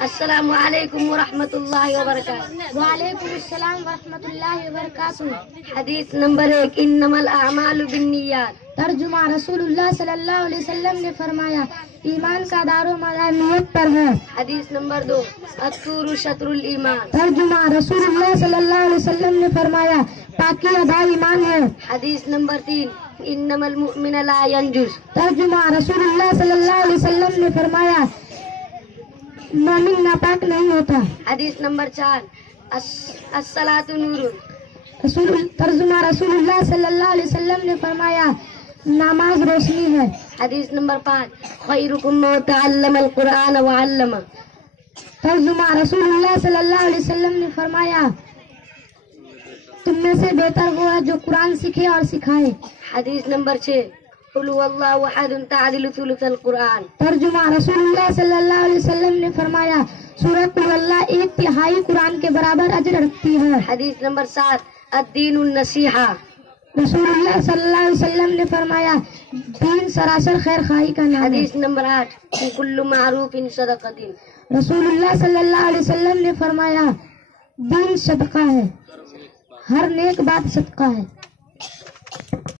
السلام علیکم ورحمۃ اللہ وبرکاتہ۔ وعلیکم السلام ورحمۃ اللہ وبرکاتہ۔ حدیث نمبر 1، انما الاعمال بالنیات۔ ترجمہ، رسول اللہ صلی اللہ علیہ وسلم نے فرمایا ایمان کا دار و مدار نیت پر ہے۔ حدیث نمبر 2، الطور شطر الایمان۔ ترجمہ، رسول اللہ صلی اللہ علیہ وسلم نے فرمایا پاکی آدھا ایمان ہے۔ حدیث نمبر 3، انما المؤمن لا ينجس۔ ترجمہ، رسول اللہ صلی اللہ علیہ وسلم نے فرمایا مومن ناپاک نہیں ہوتا۔ حدیث نمبر 4، الصلاۃ نور۔ ترجمہ، رسول اللہ صلی اللہ علیہ وسلم نے فرمایا نماز روشنی ہے۔ حدیث نمبر 5، خیرکم من تعلم القرآن وعلمہ۔ ترجمہ، رسول اللہ صلی اللہ علیہ وسلم نے فرمایا تم میں سے بہتر وہ ہے جو قرآن سیکھے اور سکھائے۔ حدیث نمبر 6، قل هو اللہ احد تعدل ثلث القرآن۔ ترجمہ، رسول اللہ صلی اللہ علیہ وسلم نے فرمایا سورہ قل اللہ 1/3 قرآن کے برابر اجر رکھتی ہے۔ حدیث نمبر 7، الدین النصیحہ۔ رسول اللہ صلی اللہ علیہ وسلم نے فرمایا دین سراسر خیر خواہی کا نام ہے۔ حدیث نمبر 8، کل معروف صدقۃ۔ رسول اللہ صلی اللہ علیہ وسلم نے فرمایا دین صدقہ ہے، ہر نیک بات صدقہ ہے۔